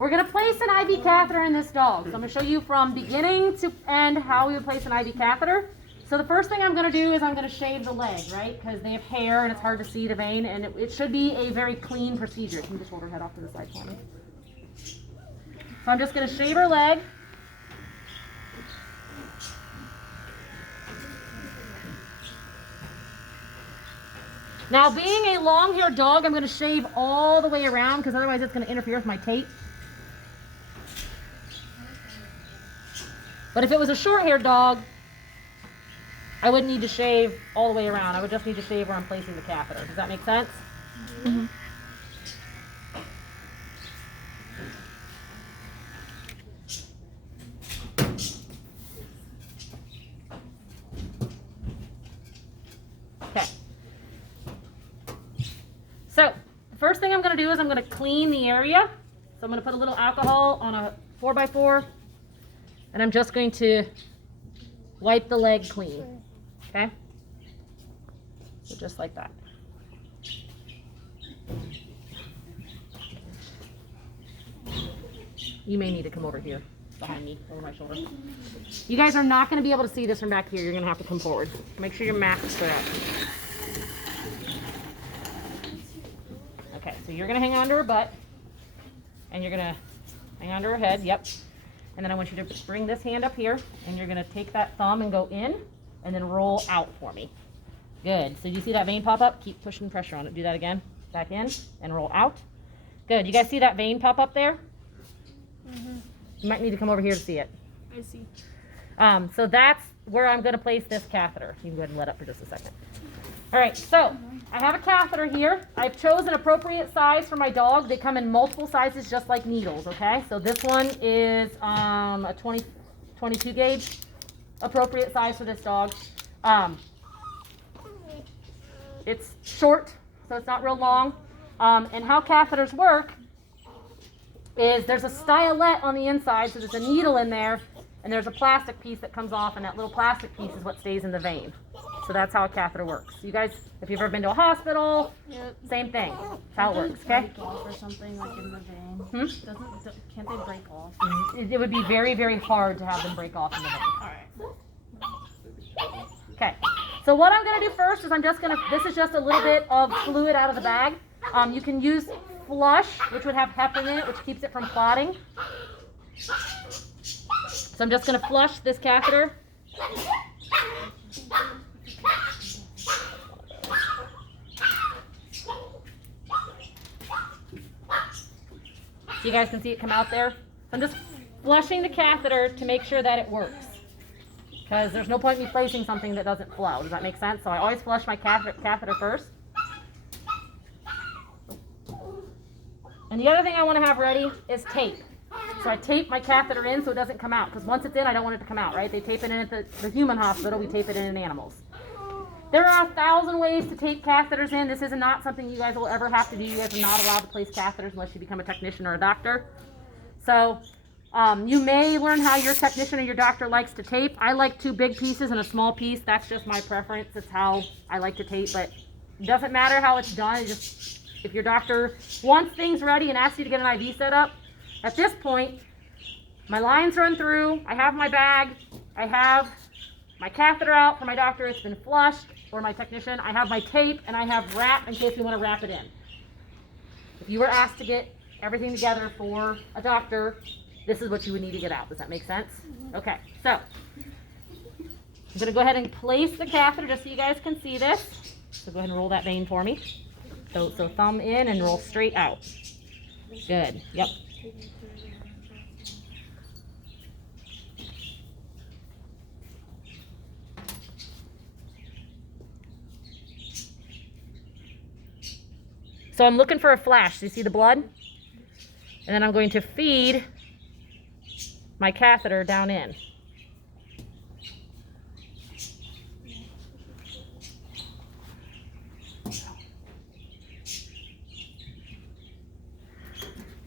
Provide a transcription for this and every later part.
We're going to place an IV catheter in this dog. So I'm going to show you from beginning to end how we would place an IV catheter. So the first thing I'm going to do is I'm going to shave the leg, right? Because they have hair and it's hard to see the vein, and it should be a very clean procedure. Can you just hold her head off to the side for me? So I'm just going to shave her leg. Now, being a long-haired dog, I'm going to shave all the way around because otherwise it's going to interfere with my tape. But if it was a short-haired dog, I wouldn't need to shave all the way around. I would just need to shave where I'm placing the catheter. Does that make sense? Mm-hmm. Okay. So, the first thing I'm going to do is I'm going to clean the area. So I'm going to put a little alcohol on a 4x4, and I'm just going to wipe the leg clean. Okay? So just like that. You may need to come over here behind me, over my shoulder. You guys are not going to be able to see this from back here. You're going to have to come forward. Make sure your mask is square up. Okay, so you're going to hang on to her butt, and you're going to hang on to her head. Yep. And then I want you to bring this hand up here, and you're going to take that thumb and go in, and then roll out for me. Good. So do you see that vein pop up? Keep pushing pressure on it. Do that again. Back in and roll out. Good. You guys see that vein pop up there? Mm-hmm. You might need to come over here to see it. I see. So that's where I'm going to place this catheter. You can go ahead and let up for just a second. All right. So I have a catheter here. I've chosen appropriate size for my dog. They come in multiple sizes, just like needles. Okay. So this one is a 22 gauge. Appropriate size for this dog. It's short, so it's not real long. And how catheters work is there's a stylet on the inside, so there's a needle in there, and there's a plastic piece that comes off, and that little plastic piece is what stays in the vein. So that's how a catheter works. You guys, if you've ever been to a hospital, yep. Same thing. That's how it works, okay? Break off or something like in the vein. Can't they break off? It would be very, very hard to have them break off in the vein. All right. Okay. So what I'm going to do first is this is just a little bit of fluid out of the bag. You can use flush, which would have heparin in it, which keeps it from clotting. So I'm just going to flush this catheter. So you guys can see it come out there. So I'm just flushing the catheter to make sure that it works. Because there's no point in me placing something that doesn't flow. Does that make sense? So I always flush my catheter first. And the other thing I want to have ready is tape. So I tape my catheter in so it doesn't come out. Because once it's in, I don't want it to come out, right? They tape it in at the human hospital. We tape it in animals. There are 1,000 ways to tape catheters in. This is not something you guys will ever have to do. You guys are not allowed to place catheters unless you become a technician or a doctor. So you may learn how your technician or your doctor likes to tape. I like 2 big pieces and a small piece. That's just my preference. It's how I like to tape. But it doesn't matter how it's done. It's just if your doctor wants things ready and asks you to get an IV set up, at this point, my lines run through. I have my bag. I have my catheter out for my doctor. It's been flushed. Or my technician. I have my tape and I have wrap in case we want to wrap it in. If you were asked to get everything together for a doctor, this is what you would need to get out. Does that make sense? Okay, so I'm going to go ahead and place the catheter just so you guys can see this. So go ahead and roll that vein for me. So thumb in and roll straight out. Good. Yep. So I'm looking for a flash. Do you see the blood? And then I'm going to feed my catheter down in.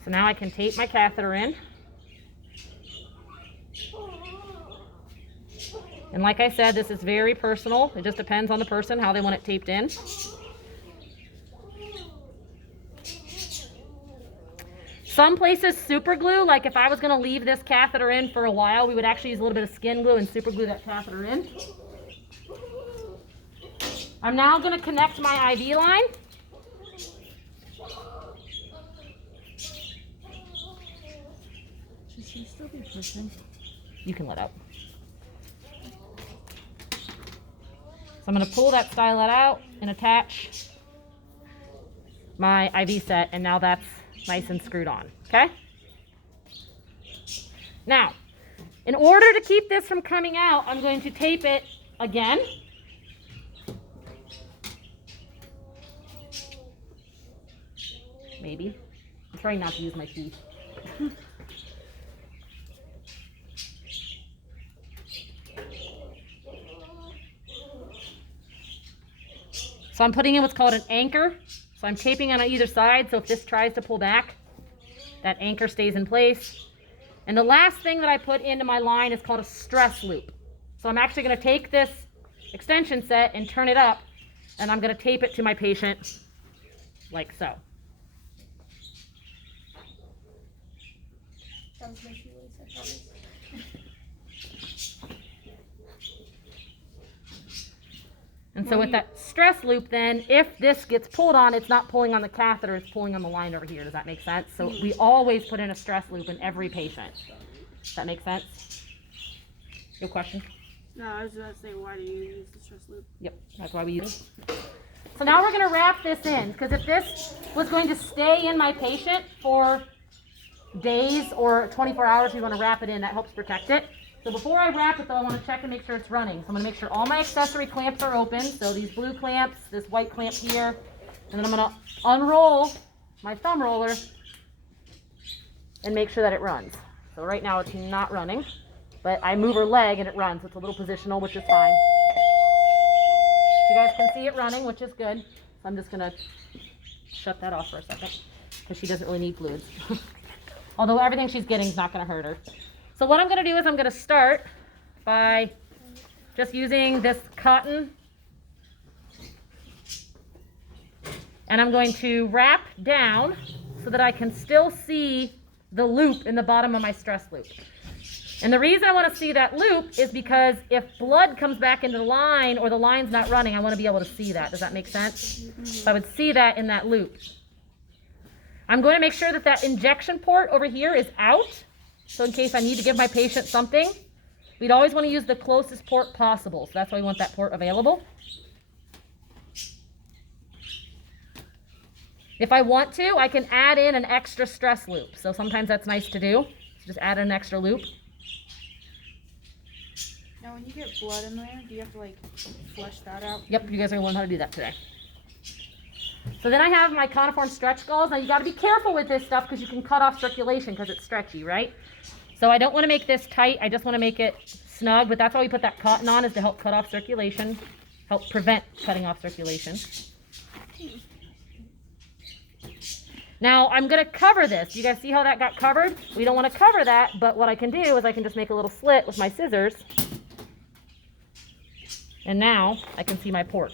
So now I can tape my catheter in. And like I said, this is very personal. It just depends on the person, how they want it taped in. Some places super glue, like if I was going to leave this catheter in for a while, we would actually use a little bit of skin glue and super glue that catheter in. I'm now going to connect my IV line. Should she still be pushing? You can let out. So I'm going to pull that stylet out and attach my IV set, and now that's nice and screwed on, okay? Now, in order to keep this from coming out, I'm going to tape it again. Maybe. I'm trying not to use my teeth. So I'm putting in what's called an anchor. So I'm taping on either side, so if this tries to pull back, that anchor stays in place. And the last thing that I put into my line is called a stress loop. So I'm actually going to take this extension set and turn it up, and I'm going to tape it to my patient like so. And so with that stress loop then, if this gets pulled on, it's not pulling on the catheter, it's pulling on the line over here. Does that make sense? So we always put in a stress loop in every patient. Does that make sense? Good question? No, I was about to say, why do you use the stress loop? Yep, that's why we use it. So now we're going to wrap this in, because if this was going to stay in my patient for days or 24 hours, we want to wrap it in. That helps protect it. So before I wrap it though, I want to check and make sure it's running. So I'm going to make sure all my accessory clamps are open. So these blue clamps, this white clamp here, and then I'm going to unroll my thumb roller and make sure that it runs. So right now it's not running, but I move her leg and it runs. It's a little positional, which is fine. You guys can see it running, which is good. So I'm just going to shut that off for a second because she doesn't really need fluids. Although everything she's getting is not going to hurt her. So what I'm going to do is I'm going to start by just using this cotton, and I'm going to wrap down so that I can still see the loop in the bottom of my stress loop. And the reason I want to see that loop is because if blood comes back into the line or the line's not running, I want to be able to see that. Does that make sense? So I would see that in that loop. I'm going to make sure that that injection port over here is out. So in case I need to give my patient something, we'd always want to use the closest port possible. So that's why we want that port available. If I want to, I can add in an extra stress loop. So sometimes that's nice to do. So just add an extra loop. Now when you get blood in there, do you have to like flush that out? Yep, you guys are going to learn how to do that today. So then I have my coniform stretch gauze. Now you got to be careful with this stuff because you can cut off circulation because it's stretchy, right? So I don't want to make this tight. I just want to make it snug, but that's why we put that cotton on, is to help cut off circulation, help prevent cutting off circulation. Now I'm going to cover this. You guys see how that got covered? We don't want to cover that, but what I can do is I can just make a little slit with my scissors. And now I can see my port.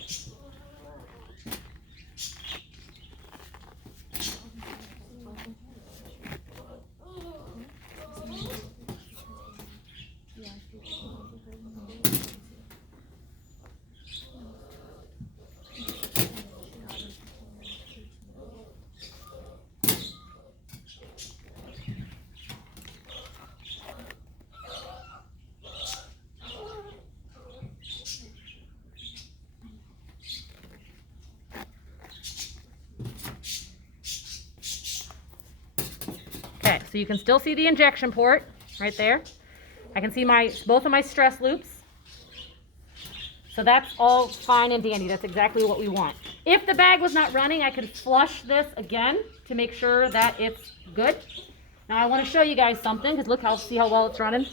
Okay, so you can still see the injection port right there. I can see both of my stress loops. So that's all fine and dandy. That's exactly what we want. If the bag was not running, I could flush this again to make sure that it's good. Now I want to show you guys something, because look, see how well it's running.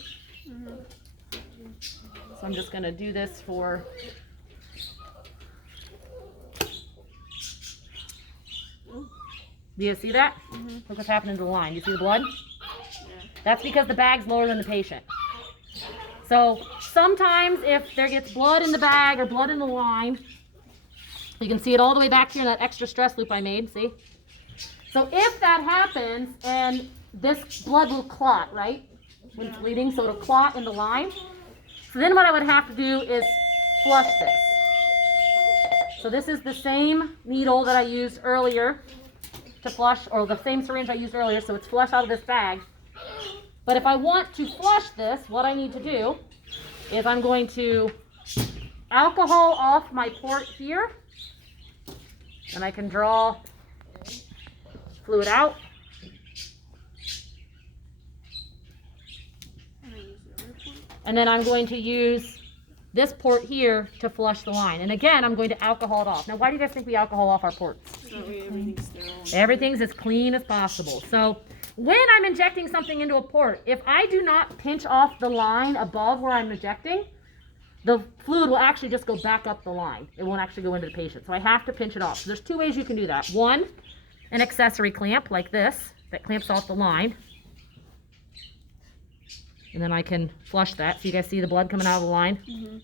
So I'm just going to do this for... Do you see that? Look what's happening to the line. You see the blood? Yeah. That's because the bag's lower than the patient. So sometimes if there gets blood in the bag or blood in the line, you can see it all the way back here in that extra stress loop I made, see? So if that happens, and this blood will clot, right? When it's bleeding, so it'll clot in the line. So then what I would have to do is flush this. So this is the same needle that I used earlier to flush, or the same syringe I used earlier, so it's flush out of this bag. But if I want to flush this, what I need to do is I'm going to alcohol off my port here, and I can draw fluid out. And then I'm going to use this port here to flush the line. And again, I'm going to alcohol it off. Now, why do you guys think we alcohol off our ports? Everything's as clean as possible. So when I'm injecting something into a port, if I do not pinch off the line above where I'm injecting, the fluid will actually just go back up the line. It won't actually go into the patient. So I have to pinch it off. So there's two ways you can do that. One, an accessory clamp like this that clamps off the line. And then I can flush that. So you guys see the blood coming out of the line? Mm-hmm.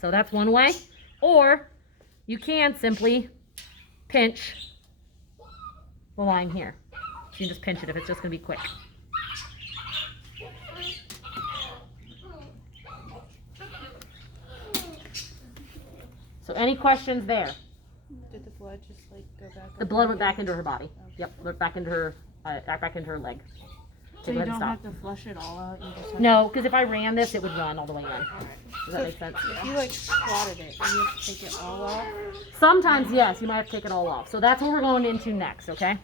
So that's one way. Or you can simply pinch the line here. So you can just pinch it if it's just going to be quick. So any questions there? Did the blood just like go back? The blood went back into her body. Okay. Yep, went back into her leg. So you don't have to flush it all out? You just have no, because if I ran this, it would run all the way in. Right. Does that make sense? If you like clotted it, you have to take it all off? Sometimes, yes, you might have to take it all off. So that's what we're going into next, okay?